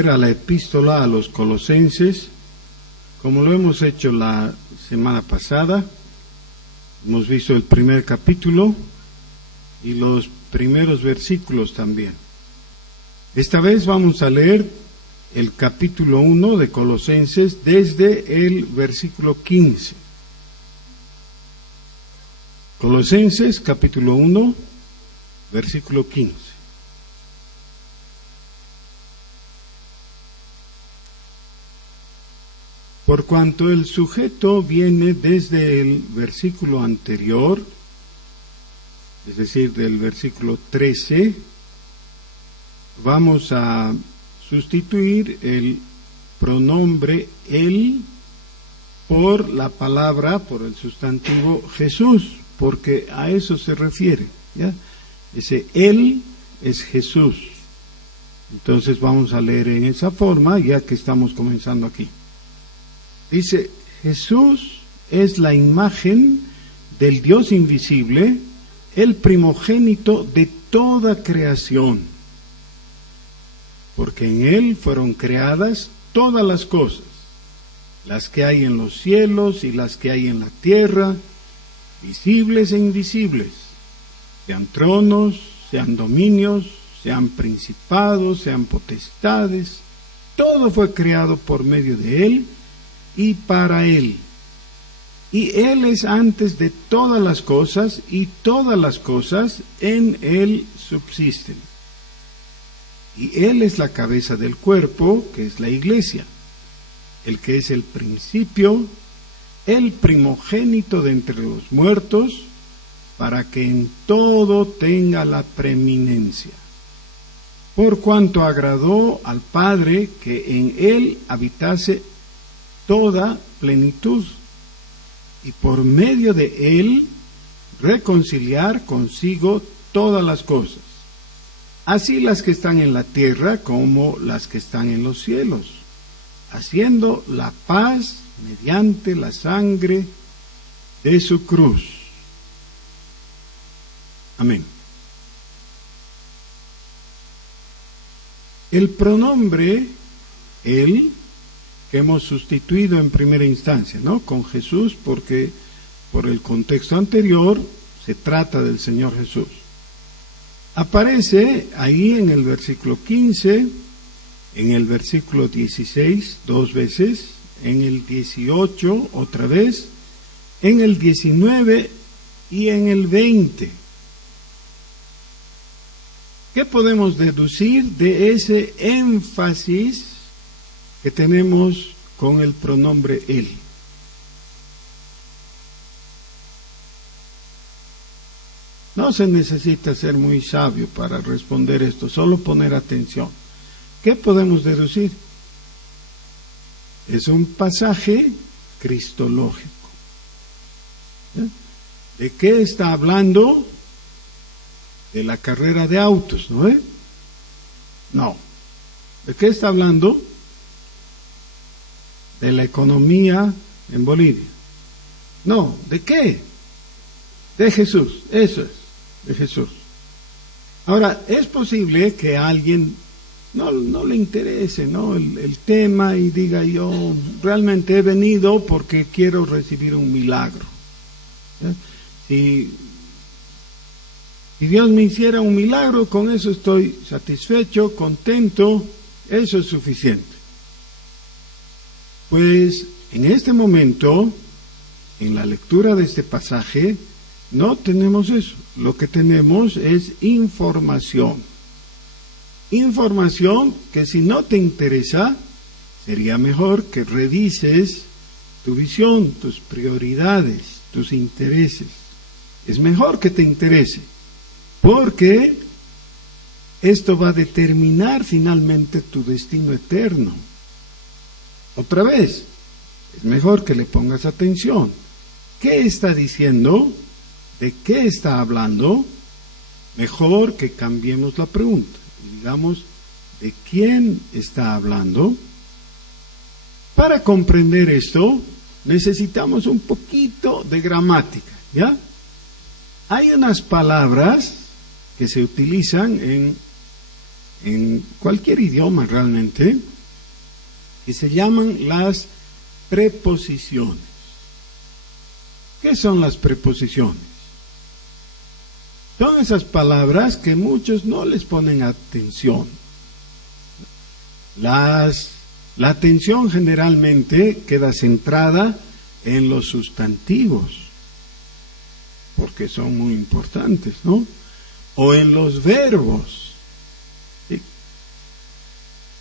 volver a la epístola a los Colosenses, como lo hemos hecho la semana pasada. Hemos visto el primer capítulo y los primeros versículos también. Esta vez vamos a leer el capítulo 1 de Colosenses desde el versículo 15. Colosenses capítulo 1, versículo 15. Por cuanto el sujeto viene desde el versículo anterior, es decir, del versículo 13, vamos a sustituir el pronombre él por la palabra, por el sustantivo Jesús, porque a eso se refiere, ¿ya? Ese él es Jesús. Entonces vamos a leer en esa forma, ya que estamos comenzando aquí. Dice: Jesús es la imagen del Dios invisible, el primogénito de toda creación, porque en Él fueron creadas todas las cosas, las que hay en los cielos y las que hay en la tierra, visibles e invisibles, sean tronos, sean dominios, sean principados, sean potestades. Todo fue creado por medio de Él y para Él. Y Él es antes de todas las cosas, y todas las cosas en Él subsisten. Y Él es la cabeza del cuerpo, que es la iglesia, el que es el principio, el primogénito de entre los muertos, para que en todo tenga la preeminencia. Por cuanto agradó al Padre que en Él habitase toda plenitud, y por medio de Él reconciliar consigo todas las cosas, así las que están en la tierra como las que están en los cielos, haciendo la paz mediante la sangre de su cruz. Amén. El pronombre él, que hemos sustituido en primera instancia, ¿no?, con Jesús, porque por el contexto anterior se trata del Señor Jesús. Aparece ahí en el versículo 15, en el versículo 16, 2 veces, en el 18, otra vez, en el 19 y en el 20. ¿Qué podemos deducir de ese énfasis que tenemos con el pronombre él? No se necesita ser muy sabio para responder esto, solo poner atención. ¿Qué podemos deducir? Es un pasaje cristológico. ¿De qué está hablando? De la carrera de autos, ¿no es? No. ¿De qué está hablando? De la economía en Bolivia. No, ¿de qué? De Jesús, eso es, de Jesús. Ahora, es posible que a alguien no le interese, ¿no?, el tema, y diga: yo realmente he venido porque quiero recibir un milagro. Si Dios me hiciera un milagro, con eso estoy satisfecho, contento, eso es suficiente. Pues en este momento, en la lectura de este pasaje, no tenemos eso. Lo que tenemos es información. Información que, si no te interesa, sería mejor que revises tu visión, tus prioridades, tus intereses. Es mejor que te interese, porque esto va a determinar finalmente tu destino eterno. Otra vez, es mejor que le pongas atención. ¿Qué está diciendo? ¿De qué está hablando? Mejor que cambiemos la pregunta. Digamos, ¿de quién está hablando? Para comprender esto, necesitamos un poquito de gramática, ¿ya? Hay unas palabras que se utilizan en en cualquier idioma realmente, que se llaman las preposiciones. ¿Qué son las preposiciones? Son esas palabras que muchos no les ponen atención. La atención generalmente queda centrada en los sustantivos, porque son muy importantes, ¿no? O en los verbos. ¿Sí?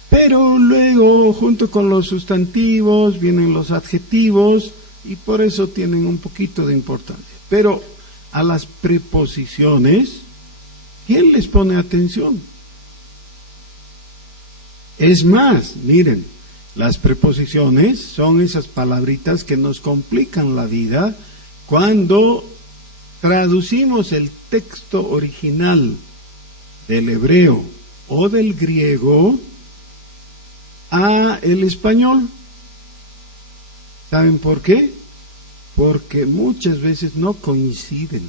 Pero luego, junto con los sustantivos, vienen los adjetivos, y por eso tienen un poquito de importancia. Pero a las preposiciones, ¿quién les pone atención? Es más, miren, las preposiciones son esas palabritas que nos complican la vida cuando traducimos el texto original del hebreo o del griego a el español. ¿Saben por qué? Porque muchas veces no coinciden.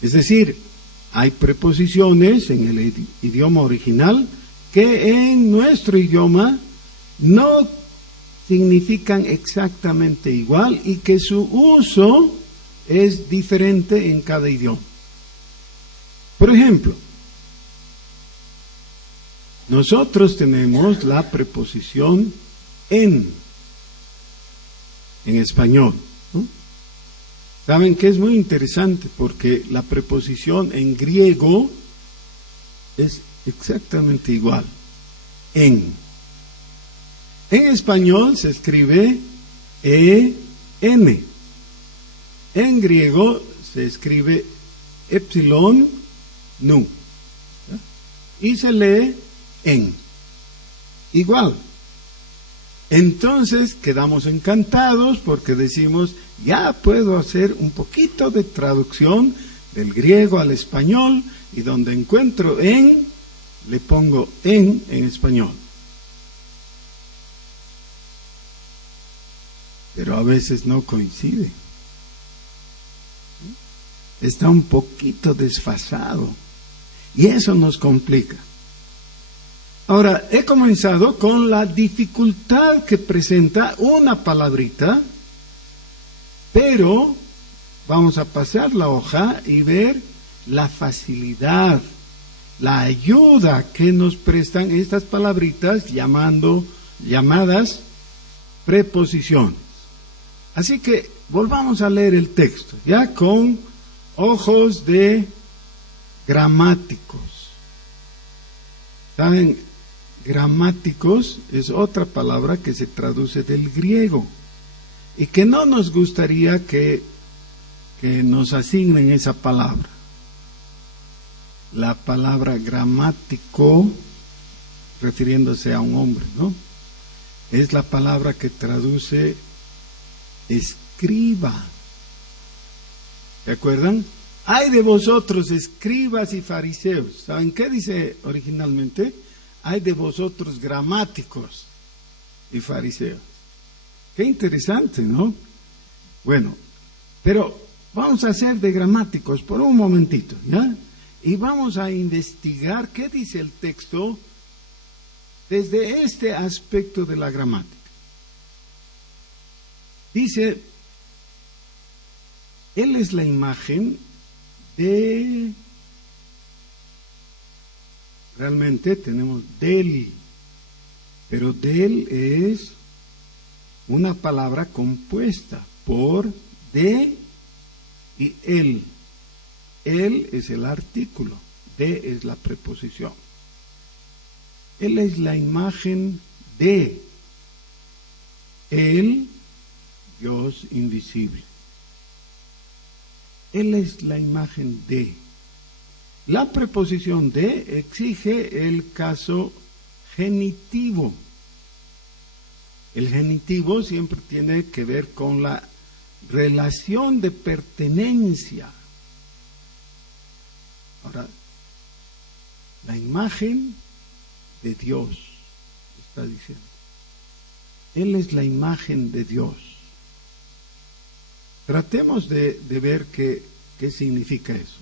Es decir, hay preposiciones en el idioma original que en nuestro idioma no significan exactamente igual y que su uso es diferente en cada idioma. Por ejemplo, nosotros tenemos la preposición en español, ¿no? Saben que es muy interesante porque la preposición en griego es exactamente igual. En español se escribe en. En griego se escribe epsilon nu, ¿ya? Y se lee en. Igual. Entonces quedamos encantados porque decimos, ya puedo hacer un poquito de traducción del griego al español, y donde encuentro en, le pongo en español. Pero a veces no coincide. Está un poquito desfasado. Y eso nos complica. Ahora, he comenzado con la dificultad que presenta una palabrita, pero vamos a pasar la hoja y ver la facilidad, la ayuda que nos prestan estas palabritas llamadas preposiciones. Así que volvamos a leer el texto, ya con ojos de gramáticos. ¿Saben? Gramáticos es otra palabra que se traduce del griego y que no nos gustaría que nos asignen esa palabra. La palabra gramático, refiriéndose a un hombre, ¿no? Es la palabra que traduce escriba. ¿Se acuerdan? Ay de vosotros, escribas y fariseos. ¿Saben qué dice originalmente? Hay de vosotros gramáticos y fariseos. Qué interesante, ¿no? Bueno, pero vamos a hacer de gramáticos por un momentito, ¿ya? Y vamos a investigar qué dice el texto desde este aspecto de la gramática. Dice, él es la imagen de... Realmente tenemos del, pero del es una palabra compuesta por de y el. El es el artículo, de es la preposición. Él es la imagen de el Dios invisible. Él es la imagen de. La preposición de exige el caso genitivo. El genitivo siempre tiene que ver con la relación de pertenencia. Ahora, la imagen de Dios, está diciendo. Él es la imagen de Dios. Tratemos de ver qué significa eso.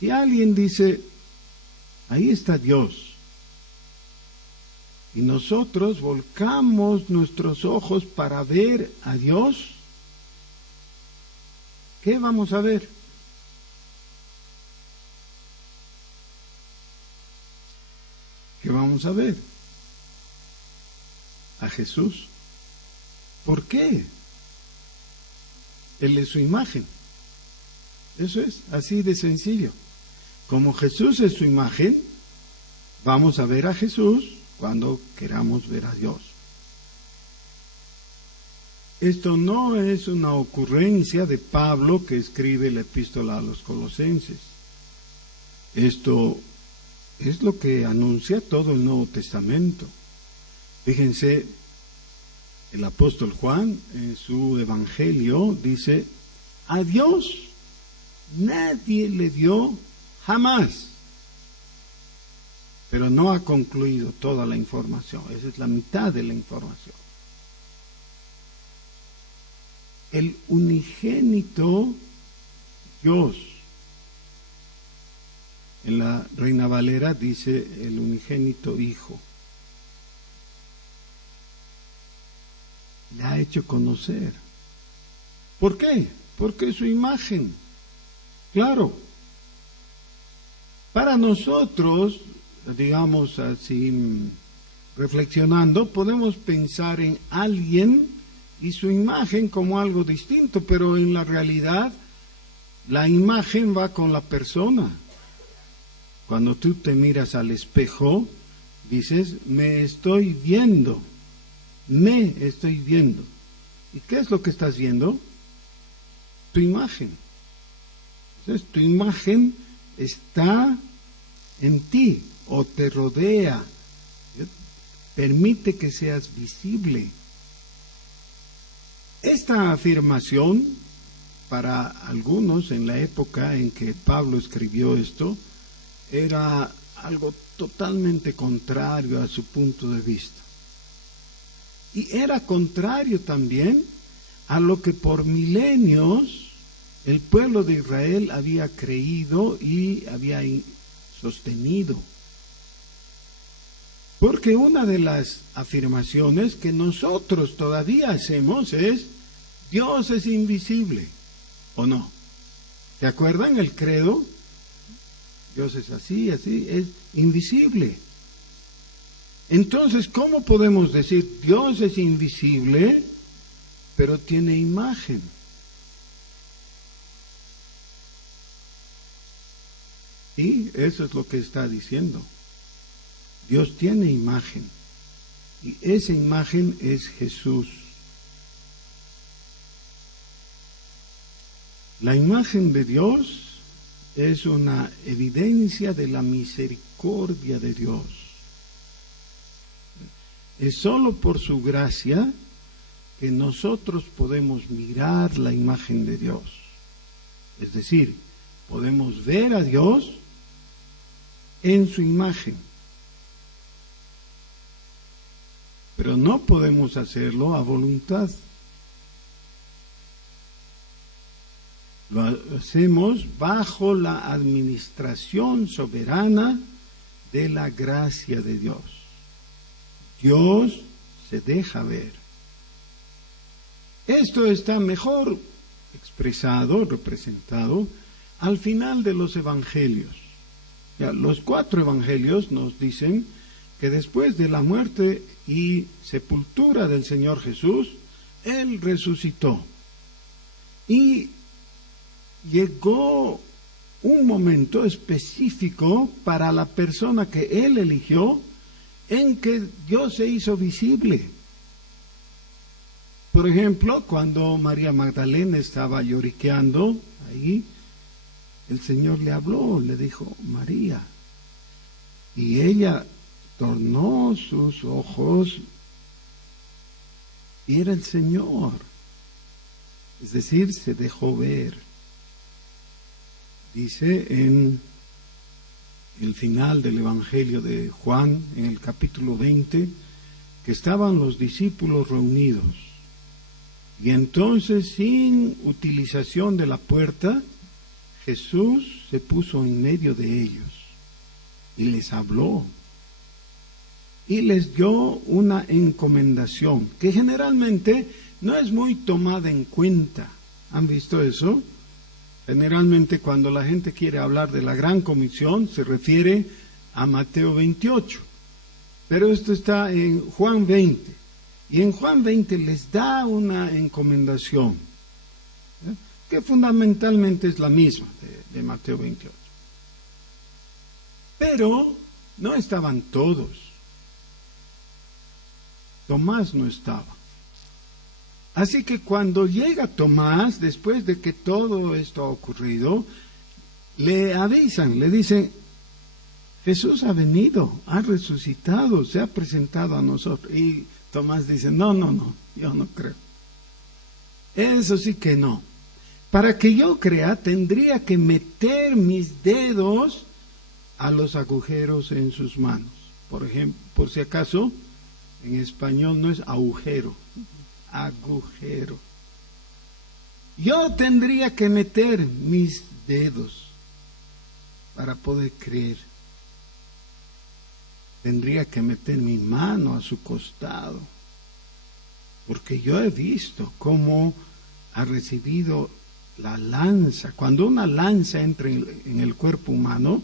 Si alguien dice, Ahí está Dios. Y nosotros volcamos nuestros ojos para ver a Dios. ¿Qué vamos a ver? ¿Qué vamos a ver? A Jesús. ¿Por qué? Él es su imagen. Eso es, así de sencillo. Como Jesús es su imagen, vamos a ver a Jesús cuando queramos ver a Dios. Esto no es una ocurrencia de Pablo que escribe la epístola a los Colosenses. Esto es lo que anuncia todo el Nuevo Testamento. Fíjense, el apóstol Juan en su evangelio dice: a Dios nadie le dio jamás. Pero no ha concluido toda la información. Esa es la mitad de la información. El unigénito Dios. En la Reina Valera dice el unigénito Hijo. Le ha hecho conocer. ¿Por qué? Porque es su imagen. Claro. Para nosotros, digamos así, reflexionando, podemos pensar en alguien y su imagen como algo distinto, pero en la realidad la imagen va con la persona. Cuando tú te miras al espejo, dices: me estoy viendo. Me estoy viendo. ¿Y qué es lo que estás viendo? Tu imagen. Entonces, tu imagen está en ti o te rodea. Permite que seas visible. Esta afirmación, para algunos en la época en que Pablo escribió esto, era algo totalmente contrario a su punto de vista. Y era contrario también a lo que por milenios el pueblo de Israel había creído y había sostenido. Porque una de las afirmaciones que nosotros todavía hacemos es: Dios es invisible, ¿o no? ¿Se acuerdan el credo? Dios es así, es invisible. Entonces, ¿cómo podemos decir Dios es invisible, pero tiene imagen? Y eso es lo que está diciendo. Dios tiene imagen, y esa imagen es Jesús. La imagen de Dios es una evidencia de la misericordia de Dios. Es solo por su gracia que nosotros podemos mirar la imagen de Dios. Es decir, podemos ver a Dios en su imagen. Pero no podemos hacerlo a voluntad. Lo hacemos bajo la administración soberana de la gracia de Dios. Dios se deja ver. Esto está mejor expresado, representado, al final de los evangelios. Ya, los 4 evangelios nos dicen que después de la muerte y sepultura del Señor Jesús, Él resucitó. Y llegó un momento específico para la persona que Él eligió, en que Dios se hizo visible. Por ejemplo, cuando María Magdalena estaba lloriqueando ahí, el Señor le habló, le dijo: María. Y ella tornó sus ojos y era el Señor. Es decir, se dejó ver. Dice en el final del Evangelio de Juan, en el capítulo 20, que estaban los discípulos reunidos. Y entonces, sin utilización de la puerta, Jesús se puso en medio de ellos. y les habló y les dio una encomendación que generalmente no es muy tomada en cuenta. ¿Han visto eso? Generalmente cuando la gente quiere hablar de la Gran Comisión se refiere a Mateo 28, pero esto está en Juan 20, y en Juan 20 les da una encomendación, que fundamentalmente es la misma de Mateo 28. Pero no estaban todos. Tomás no estaba. Así que cuando llega Tomás, después de que todo esto ha ocurrido, le avisan, le dicen: Jesús ha venido, ha resucitado, se ha presentado a nosotros. Y Tomás dice: no, yo no creo. Eso sí que no. Para que yo crea, tendría que meter mis dedos a los agujeros en sus manos. Por ejemplo, por si acaso, en español no es agujero, agujero. Yo tendría que meter mis dedos para poder creer. Tendría que meter mi mano a su costado, porque yo he visto cómo ha recibido la lanza. Cuando una lanza entra en el cuerpo humano,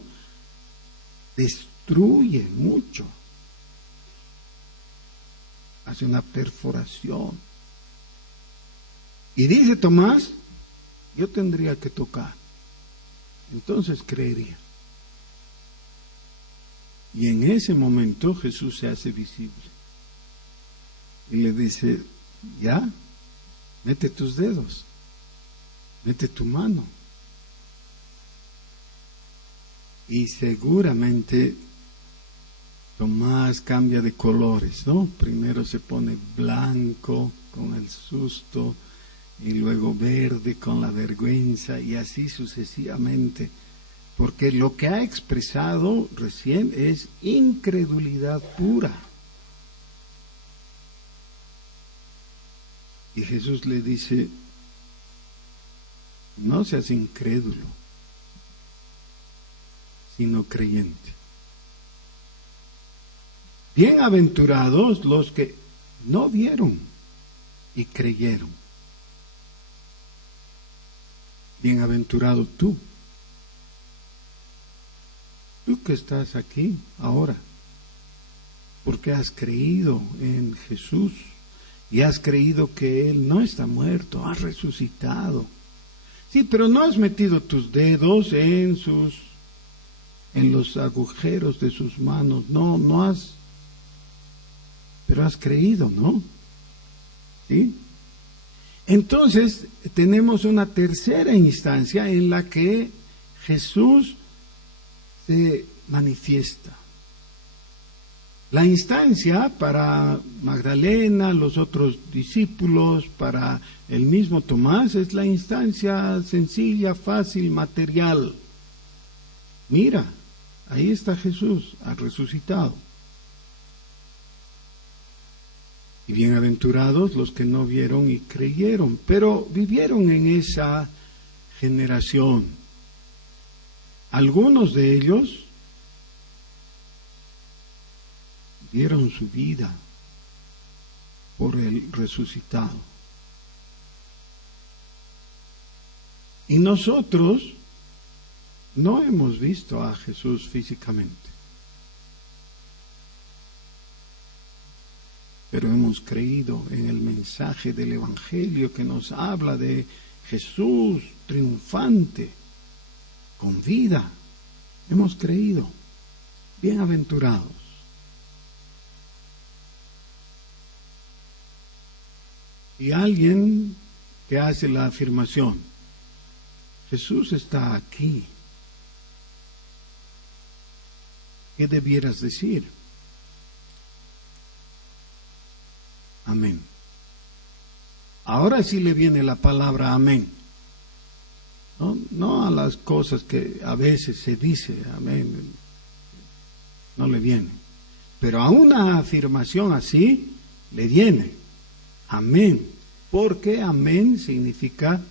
destruye mucho, hace una perforación. Y dice Tomás: yo tendría que tocar, entonces creería. Y en ese momento Jesús se hace visible y le dice: ya, mete tus dedos, mete tu mano. Y seguramente Tomás cambia de colores, ¿no? Primero se pone blanco con el susto, y luego verde con la vergüenza, y así sucesivamente, porque lo que ha expresado recién es incredulidad pura. Y Jesús le dice: no seas incrédulo, sino creyente. Bienaventurados los que no vieron y creyeron. Bienaventurado tú que estás aquí ahora, porque has creído en Jesús y has creído que Él no está muerto, ha resucitado. Sí, pero no has metido tus dedos en los agujeros de sus manos. No has, pero has creído, ¿no? ¿Sí? Entonces tenemos una tercera instancia en la que Jesús se manifiesta. La instancia para Magdalena, los otros discípulos, para el mismo Tomás, es la instancia sencilla, fácil, material. Mira, ahí está Jesús, ha resucitado. Y bienaventurados los que no vieron y creyeron, pero vivieron en esa generación. Algunos de ellos dieron su vida por el resucitado. Y nosotros no hemos visto a Jesús físicamente, pero hemos creído en el mensaje del Evangelio que nos habla de Jesús triunfante, con vida. Hemos creído. Bienaventurados. Y alguien que hace la afirmación: Jesús está aquí, ¿qué debieras decir? Amén. Ahora sí le viene la palabra amén. No a las cosas que a veces se dice amén, no le viene. Pero a una afirmación así le viene amén. Porque amén significa: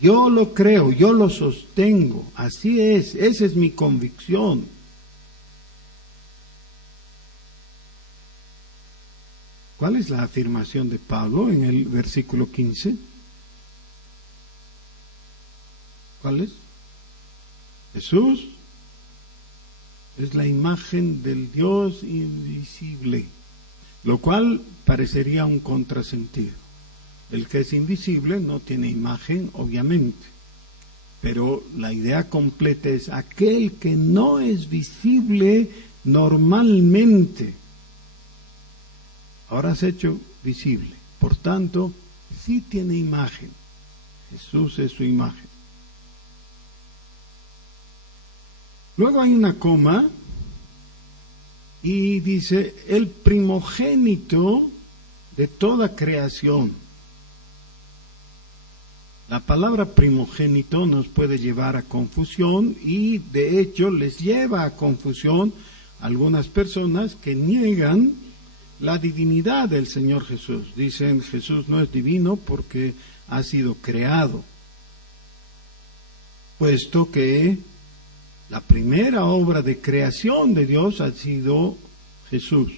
yo lo creo, yo lo sostengo, así es, esa es mi convicción. ¿Cuál es la afirmación de Pablo en el versículo 15? ¿Cuál es? Jesús es la imagen del Dios invisible, lo cual parecería un contrasentido. El que es invisible no tiene imagen, obviamente, pero la idea completa es aquel que no es visible normalmente. Ahora se ha hecho visible, por tanto, sí tiene imagen. Jesús es su imagen. Luego hay una coma y dice, el primogénito de toda creación. La palabra primogénito nos puede llevar a confusión y de hecho les lleva a confusión a algunas personas que niegan la divinidad del Señor Jesús. Dicen, Jesús no es divino porque ha sido creado, puesto que la primera obra de creación de Dios ha sido Jesús,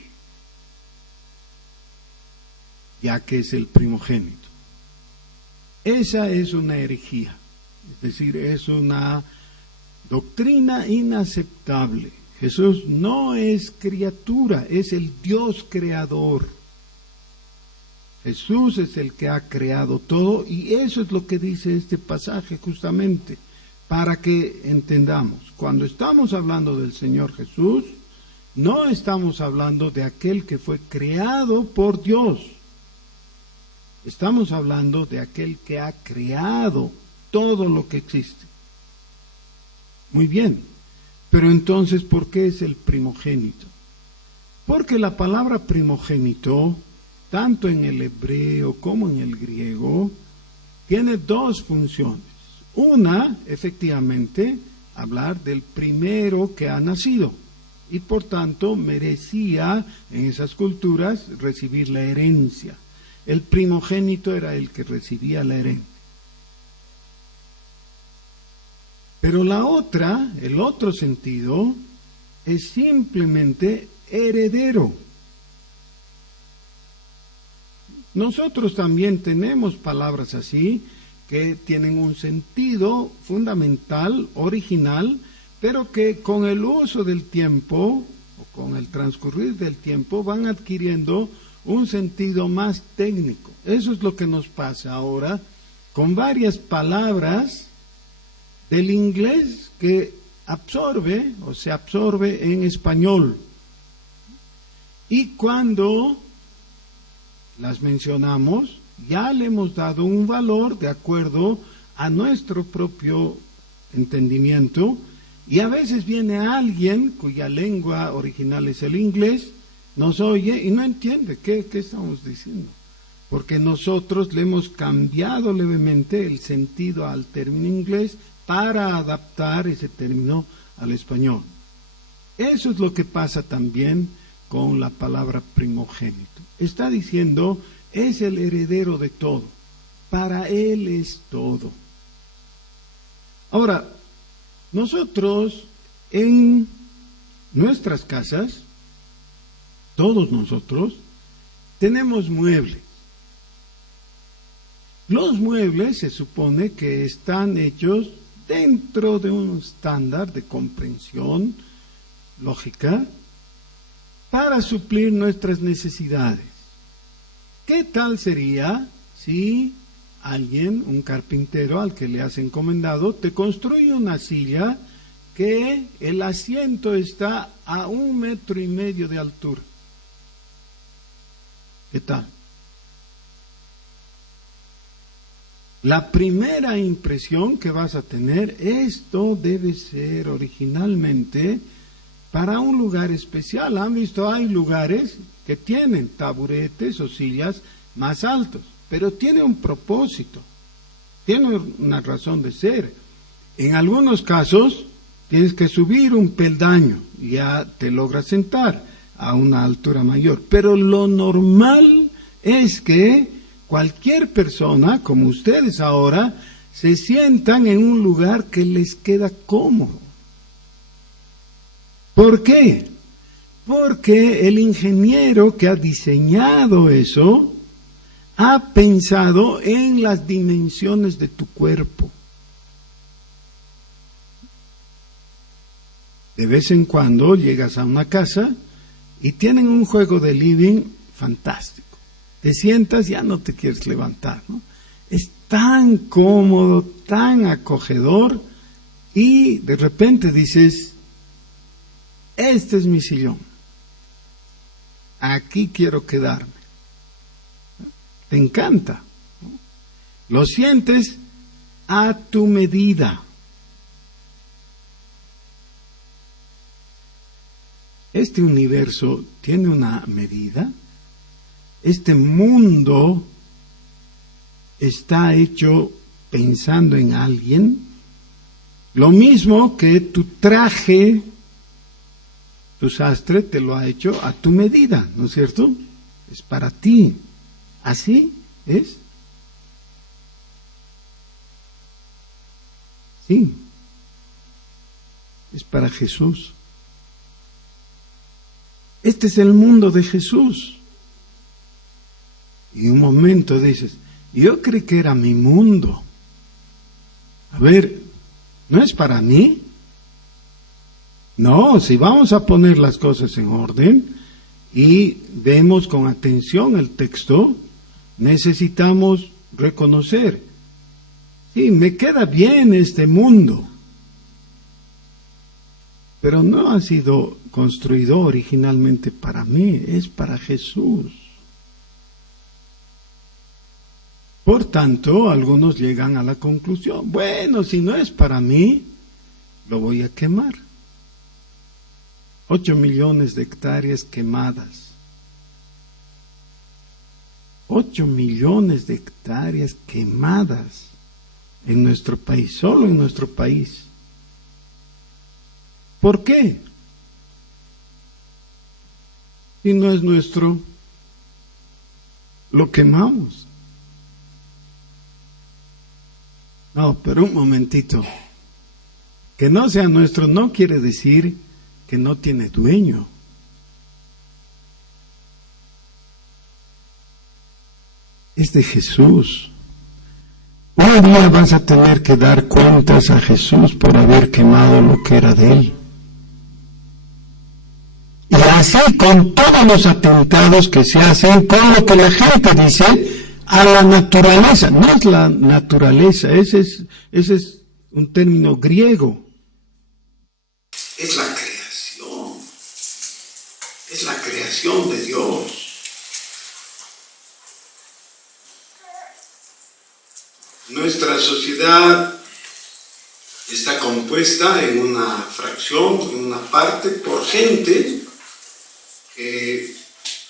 ya que es el primogénito. Esa es una herejía, es decir, es una doctrina inaceptable. Jesús no es criatura, es el Dios creador. Jesús es el que ha creado todo y eso es lo que dice este pasaje justamente, para que entendamos. Cuando estamos hablando del Señor Jesús, no estamos hablando de aquel que fue creado por Dios. Estamos hablando de aquel que ha creado todo lo que existe. Muy bien, pero entonces, ¿por qué es el primogénito? Porque la palabra primogénito, tanto en el hebreo como en el griego, tiene dos funciones. Una, efectivamente, hablar del primero que ha nacido y por tanto merecía en esas culturas recibir la herencia. El primogénito era el que recibía la herencia. Pero la otra, el otro sentido, es simplemente heredero. Nosotros también tenemos palabras así, que tienen un sentido fundamental, original, pero que con el uso del tiempo, o con el transcurrir del tiempo, van adquiriendo un sentido más técnico. Eso es lo que nos pasa ahora con varias palabras del inglés que absorbe o se absorbe en español. Y cuando las mencionamos, ya le hemos dado un valor de acuerdo a nuestro propio entendimiento, y a veces viene alguien cuya lengua original es el inglés, nos oye y no entiende qué estamos diciendo, porque nosotros le hemos cambiado levemente el sentido al término inglés para adaptar ese término al español. Eso es lo que pasa también con la palabra primogénito. Está diciendo, es el heredero de todo, para él es todo. Ahora, nosotros en nuestras casas, todos nosotros, tenemos muebles. Los muebles se supone que están hechos dentro de un estándar de comprensión lógica para suplir nuestras necesidades. ¿Qué tal sería si alguien, un carpintero al que le has encomendado, te construye una silla que el asiento está a 1,5 metros de altura? ¿Qué tal? La primera impresión que vas a tener, esto debe ser originalmente para un lugar especial. ¿Han visto? Hay lugares que tienen taburetes o sillas más altos, pero tiene un propósito, tiene una razón de ser. En algunos casos tienes que subir un peldaño y ya te logras sentar a una altura mayor, pero lo normal es que cualquier persona, como ustedes ahora, se sientan en un lugar que les queda cómodo. ¿Por qué? Porque el ingeniero que ha diseñado eso ha pensado en las dimensiones de tu cuerpo. De vez en cuando llegas a una casa y tienen un juego de living fantástico. Te sientas, ya no te quieres levantar, ¿no? Es tan cómodo, tan acogedor, y de repente dices, este es mi sillón, aquí quiero quedarme. Te encanta, ¿no? Lo sientes a tu medida. Este universo tiene una medida. Este mundo está hecho pensando en alguien. Lo mismo que tu traje, tu sastre te lo ha hecho a tu medida, ¿no es cierto? Es para ti. ¿Así es? Sí. Es para Jesús. Este es el mundo de Jesús. Y un momento dices, yo creí que era mi mundo. A ver, ¿no es para mí? No, si vamos a poner las cosas en orden y vemos con atención el texto, necesitamos reconocer, sí, me queda bien este mundo, pero no ha sido construido originalmente para mí, es para Jesús. Por tanto, algunos llegan a la conclusión, bueno, si no es para mí, lo voy a quemar. 8 millones de hectáreas quemadas. 8 millones de hectáreas quemadas en nuestro país, solo en nuestro país. ¿Por qué? Si no es nuestro, lo quemamos. No, pero un momentito. Que no sea nuestro no quiere decir que no tiene dueño. Es de Jesús. Un día vas a tener que dar cuentas a Jesús por haber quemado lo que era de Él. Y así con todos los atentados que se hacen, con lo que la gente dice a la naturaleza. No es la naturaleza, ese es un término griego. Es la creación. Es la creación de Dios. Nuestra sociedad está compuesta en una fracción, en una parte, por gente que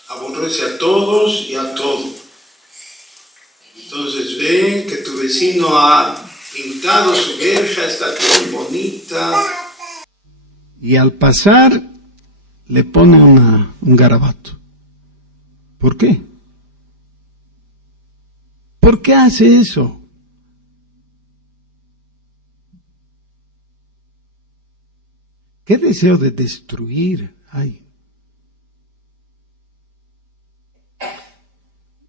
aborrece a todos y a todo. Entonces ven que tu vecino ha pintado su verja, está bien bonita, y al pasar le pone un garabato. ¿Por qué? ¿Por qué hace eso? ¿Qué deseo de destruir hay?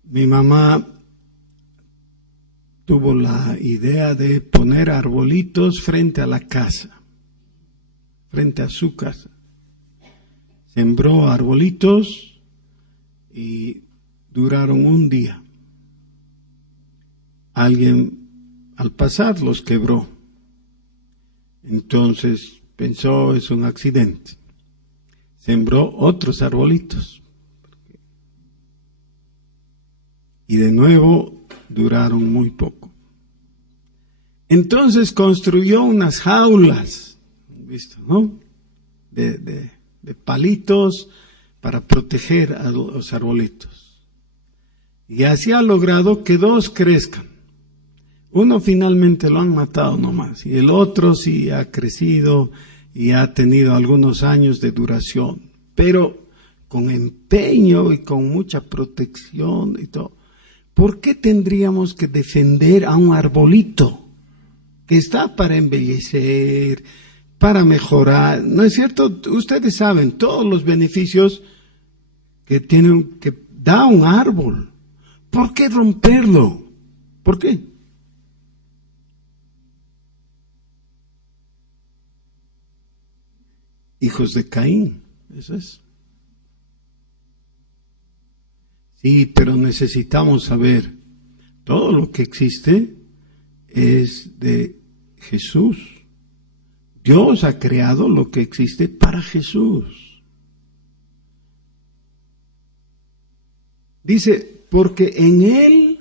Mi mamá tuvo la idea de poner arbolitos frente a la casa, frente a su casa. Sembró arbolitos y duraron un día. Alguien al pasar los quebró. Entonces pensó, es un accidente. Sembró otros arbolitos. Y de nuevo duraron muy poco. Entonces construyó unas jaulas, ¿visto, no? De palitos para proteger a los arbolitos. Y así ha logrado que 2 crezcan. Uno finalmente lo han matado nomás, y el otro sí ha crecido y ha tenido algunos años de duración, pero con empeño y con mucha protección y todo. ¿Por qué tendríamos que defender a un arbolito que está para embellecer, para mejorar, ¿no es cierto? Ustedes saben todos los beneficios que da un árbol. ¿Por qué romperlo? ¿Por qué? Hijos de Caín, eso es. Sí, pero necesitamos saber, todo lo que existe es de Jesús. Dios ha creado lo que existe para Jesús. Dice, porque en Él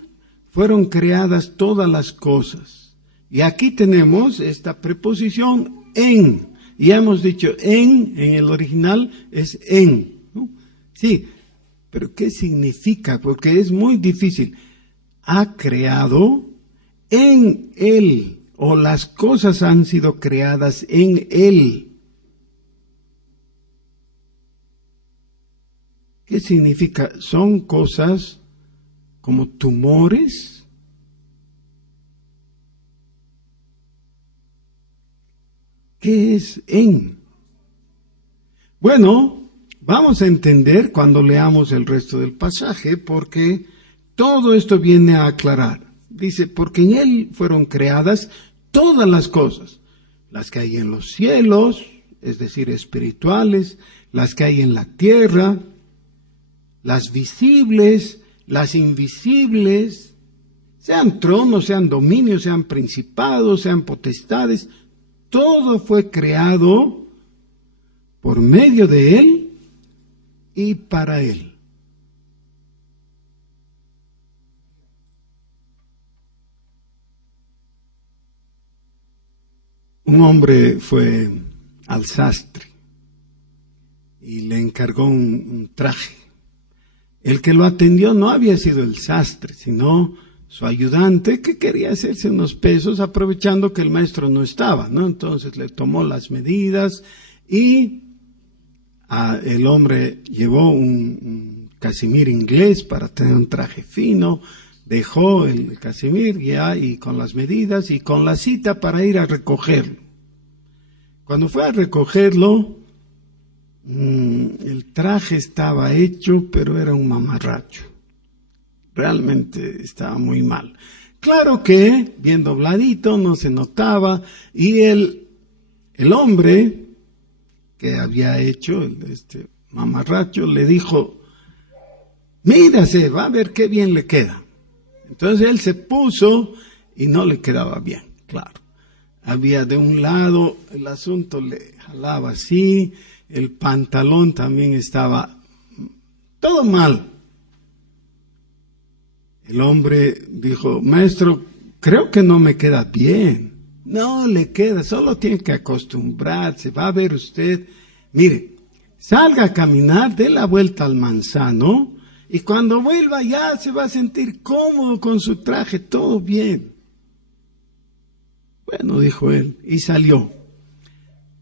fueron creadas todas las cosas. Y aquí tenemos esta preposición en. Y hemos dicho en el original es en, ¿no? Sí, pero ¿qué significa? Porque es muy difícil. Ha creado en Él, o las cosas han sido creadas en Él. ¿Qué significa? Son cosas como tumores. ¿Qué es en? Bueno, vamos a entender cuando leamos el resto del pasaje, porque todo esto viene a aclarar. Dice, porque en Él fueron creadas todas las cosas, las que hay en los cielos, es decir, espirituales, las que hay en la tierra, las visibles, las invisibles, sean tronos, sean dominios, sean principados, sean potestades, todo fue creado por medio de Él y para Él. Un hombre fue al sastre y le encargó un traje. El que lo atendió no había sido el sastre, sino su ayudante, que quería hacerse unos pesos aprovechando que el maestro no estaba, ¿no? Entonces le tomó las medidas y el hombre llevó un casimir inglés para tener un traje fino, dejó el casimir ya y con las medidas y con la cita para ir a recogerlo. Cuando fue a recogerlo, el traje estaba hecho, pero era un mamarracho. Realmente estaba muy mal. Claro que, bien dobladito, no se notaba, y el hombre que había hecho este mamarracho le dijo, mírase, va a ver qué bien le queda. Entonces él se puso y no le quedaba bien, claro. Había de un lado, el asunto le jalaba así, el pantalón también estaba todo mal. El hombre dijo, maestro, creo que no me queda bien. No le queda, solo tiene que acostumbrarse, va a ver usted. Mire, salga a caminar, dé la vuelta al manzano y cuando vuelva ya se va a sentir cómodo con su traje, todo bien. Bueno, dijo él, y salió.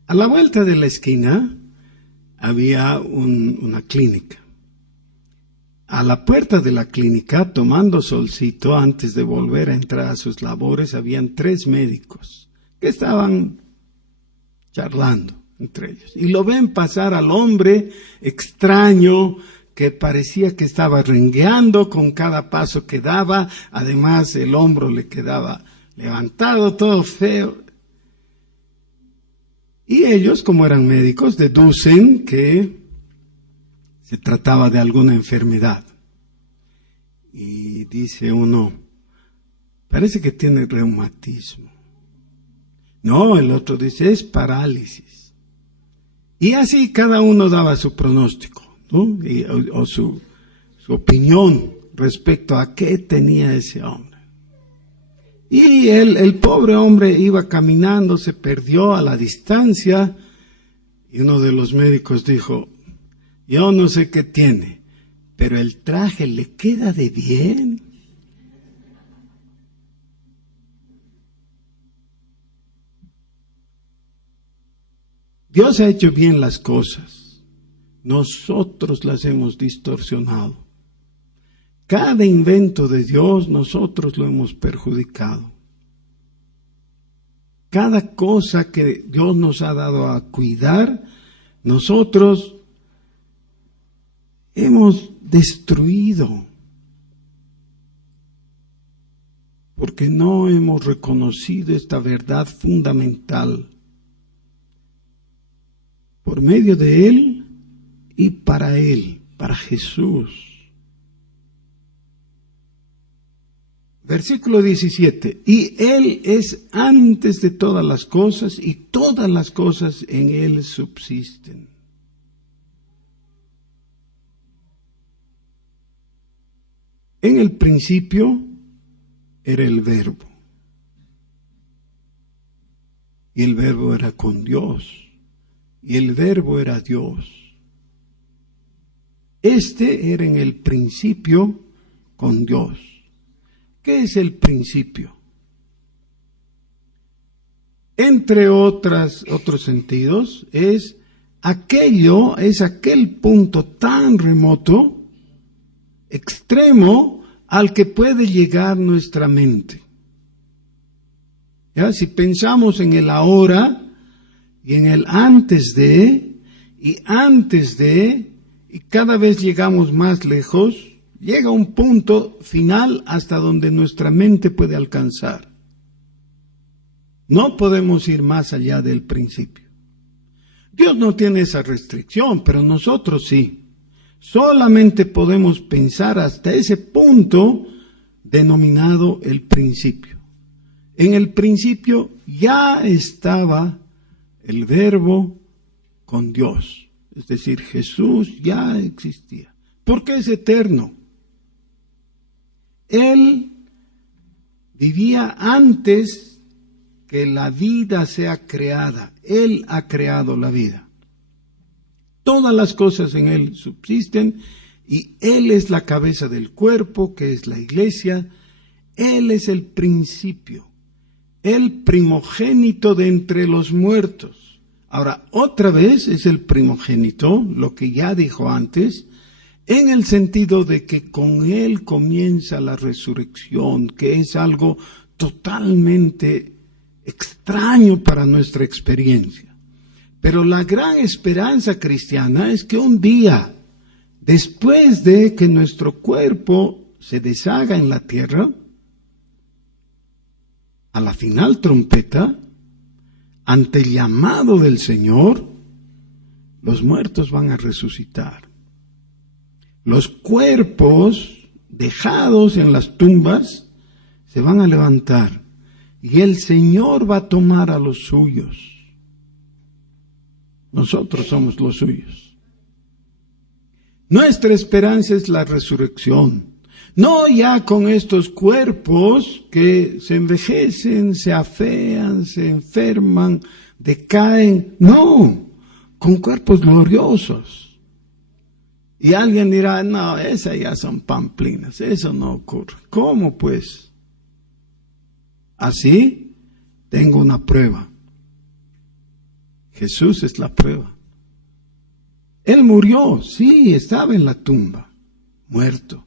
A la vuelta de la esquina había una clínica. A la puerta de la clínica, tomando solcito antes de volver a entrar a sus labores, habían 3 médicos que estaban charlando entre ellos. Y lo ven pasar al hombre extraño que parecía que estaba rengueando con cada paso que daba. Además, el hombro le quedaba levantado, todo feo. Y ellos, como eran médicos, deducen que se trataba de alguna enfermedad. Y dice uno, parece que tiene reumatismo. No, el otro dice, es parálisis. Y así cada uno daba su pronóstico, ¿no? O su opinión respecto a qué tenía ese hombre. Y el pobre hombre iba caminando, se perdió a la distancia, y uno de los médicos dijo, yo no sé qué tiene, pero el traje le queda de bien. Dios ha hecho bien las cosas, nosotros las hemos distorsionado. Cada invento de Dios nosotros lo hemos perjudicado. cada cosa que Dios nos ha dado a cuidar, nosotros hemos destruido, porque no hemos reconocido esta verdad fundamental. Por medio de Él y para Él, para Jesús. Versículo 17. Y Él es antes de todas las cosas, y todas las cosas en Él subsisten. En el principio era el Verbo. Y el Verbo era con Dios. Y el Verbo era Dios. Este era en el principio con Dios. ¿Qué es el principio? Entre otros sentidos, es aquel punto tan remoto, extremo, al que puede llegar nuestra mente. ¿Ya? Si pensamos en el ahora y en el antes de, y cada vez llegamos más lejos, llega un punto final hasta donde nuestra mente puede alcanzar. No podemos ir más allá del principio. Dios no tiene esa restricción, pero nosotros sí. Solamente podemos pensar hasta ese punto denominado el principio. En el principio ya estaba el Verbo con Dios. Es decir, Jesús ya existía. Porque es eterno. Él vivía antes que la vida sea creada. Él ha creado la vida. Todas las cosas en Él subsisten y Él es la cabeza del cuerpo, que es la iglesia. Él es el principio, el primogénito de entre los muertos. Ahora, otra vez es el primogénito, lo que ya dijo antes, en el sentido de que con Él comienza la resurrección, que es algo totalmente extraño para nuestra experiencia. Pero la gran esperanza cristiana es que un día, después de que nuestro cuerpo se deshaga en la tierra, a la final trompeta, ante el llamado del Señor, los muertos van a resucitar. Los cuerpos dejados en las tumbas se van a levantar y el Señor va a tomar a los suyos. Nosotros somos los suyos. Nuestra esperanza es la resurrección. No ya con estos cuerpos que se envejecen, se afean, se enferman, decaen. No, con cuerpos gloriosos. Y alguien dirá, no, esas ya son pamplinas, eso no ocurre. ¿Cómo pues? Así tengo una prueba. Jesús es la prueba. Él murió, sí, estaba en la tumba, muerto,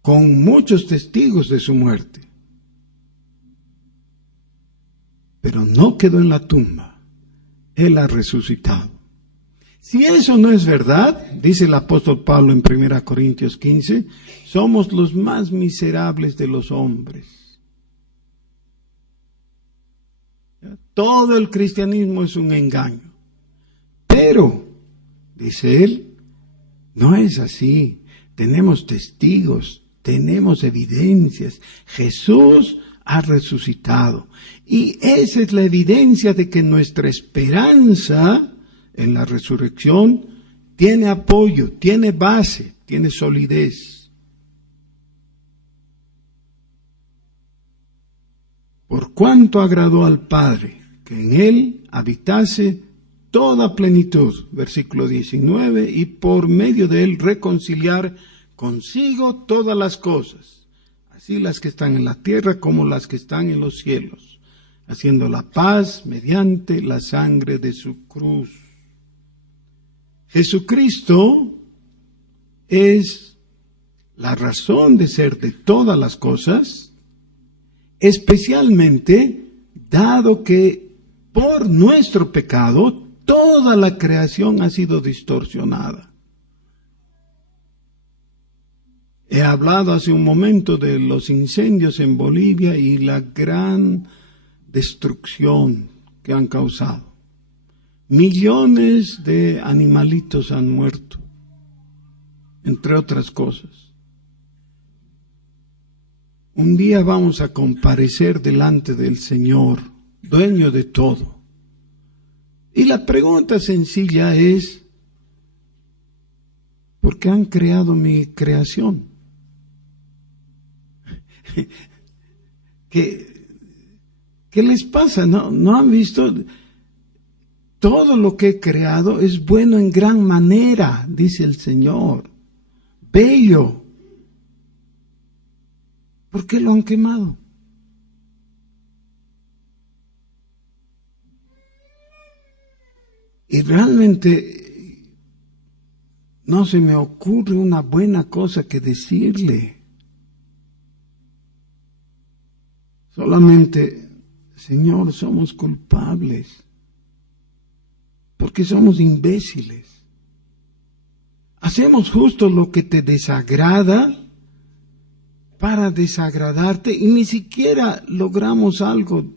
con muchos testigos de su muerte. Pero no quedó en la tumba, Él ha resucitado. Si eso no es verdad, dice el apóstol Pablo en 1 Corintios 15, somos los más miserables de los hombres. Todo el cristianismo es un engaño. Pero, dice él, no es así. Tenemos testigos, tenemos evidencias. Jesús ha resucitado. Y esa es la evidencia de que nuestra esperanza en la resurrección tiene apoyo, tiene base, tiene solidez. Por cuanto agradó al Padre que en Él habitase toda plenitud, versículo 19, y por medio de Él reconciliar consigo todas las cosas, así las que están en la tierra como las que están en los cielos, haciendo la paz mediante la sangre de su cruz. Jesucristo es la razón de ser de todas las cosas, especialmente dado que por nuestro pecado toda la creación ha sido distorsionada. He hablado hace un momento de los incendios en Bolivia y la gran destrucción que han causado. Millones de animalitos han muerto, entre otras cosas. Un día vamos a comparecer delante del Señor, dueño de todo. Y la pregunta sencilla es, ¿por qué han creado mi creación? ¿Qué les pasa? ¿No han visto? Todo lo que he creado es bueno en gran manera, dice el Señor. Bello. ¿Por qué lo han quemado? Y realmente no se me ocurre una buena cosa que decirle. Solamente, Señor, somos culpables, porque somos imbéciles. Hacemos justo lo que te desagrada para desagradarte y ni siquiera logramos algo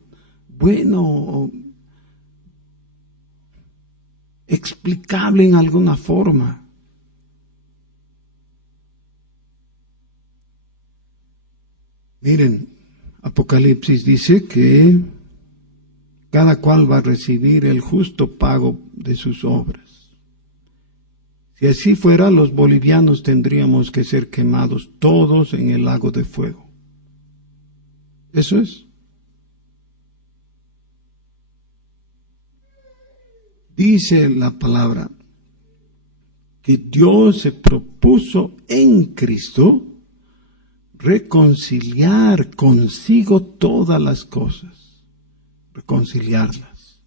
bueno o explicable en alguna forma. Miren, Apocalipsis dice que cada cual va a recibir el justo pago de sus obras. Si así fuera, los bolivianos tendríamos que ser quemados todos en el lago de fuego. Eso es. Dice la palabra que Dios se propuso en Cristo reconciliar consigo todas las cosas, reconciliarlas.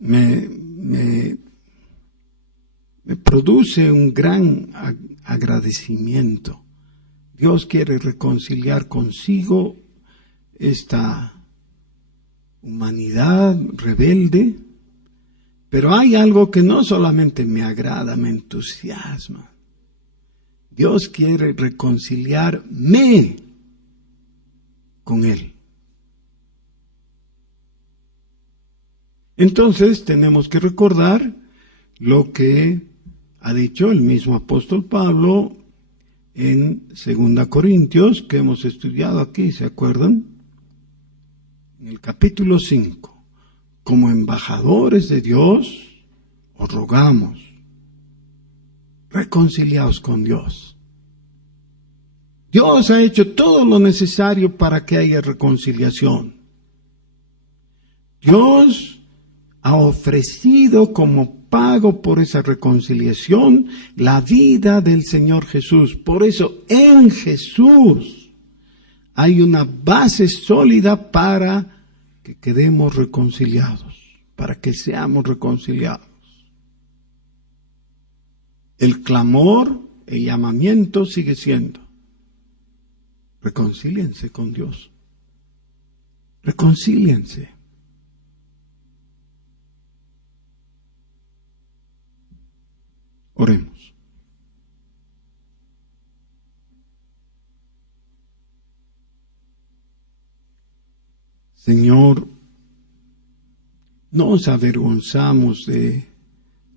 Me produce un gran agradecimiento. Dios quiere reconciliar consigo esta humanidad rebelde. Pero hay algo que no solamente me agrada, me entusiasma. Dios quiere reconciliarme con Él. Entonces tenemos que recordar lo que ha dicho el mismo apóstol Pablo en 2 Corintios, que hemos estudiado aquí, ¿se acuerdan? En el capítulo 5. Como embajadores de Dios, os rogamos, reconciliaos con Dios. Dios ha hecho todo lo necesario para que haya reconciliación. Dios ha ofrecido como pago por esa reconciliación la vida del Señor Jesús. Por eso en Jesús hay una base sólida para que quedemos reconciliados, para que seamos reconciliados. El clamor, el llamamiento sigue siendo: reconcíliense con Dios. Reconcíliense. Oremos. Señor, nos avergonzamos de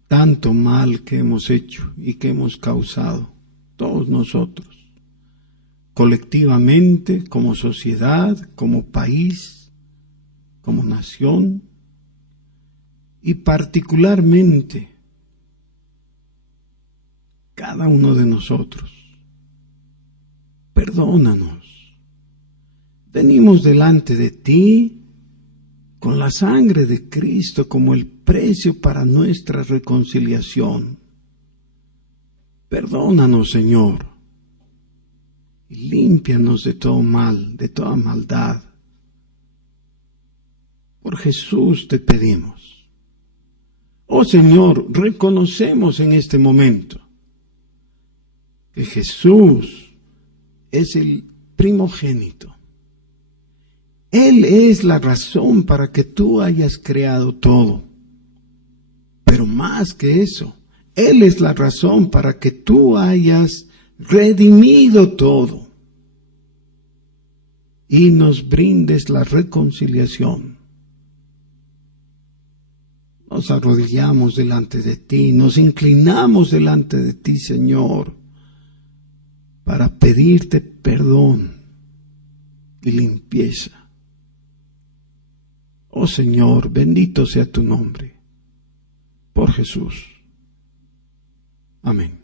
tanto mal que hemos hecho y que hemos causado, todos nosotros, colectivamente, como sociedad, como país, como nación, y particularmente cada uno de nosotros. Perdónanos. Venimos delante de ti con la sangre de Cristo como el precio para nuestra reconciliación. Perdónanos, Señor, y límpianos de todo mal, de toda maldad. Por Jesús te pedimos. Oh Señor, reconocemos en este momento que Jesús es el primogénito. Él es la razón para que tú hayas creado todo. Pero más que eso, Él es la razón para que tú hayas redimido todo y nos brindes la reconciliación. Nos arrodillamos delante de ti, nos inclinamos delante de ti, Señor, para pedirte perdón y limpieza. Oh Señor, bendito sea tu nombre, por Jesús. Amén.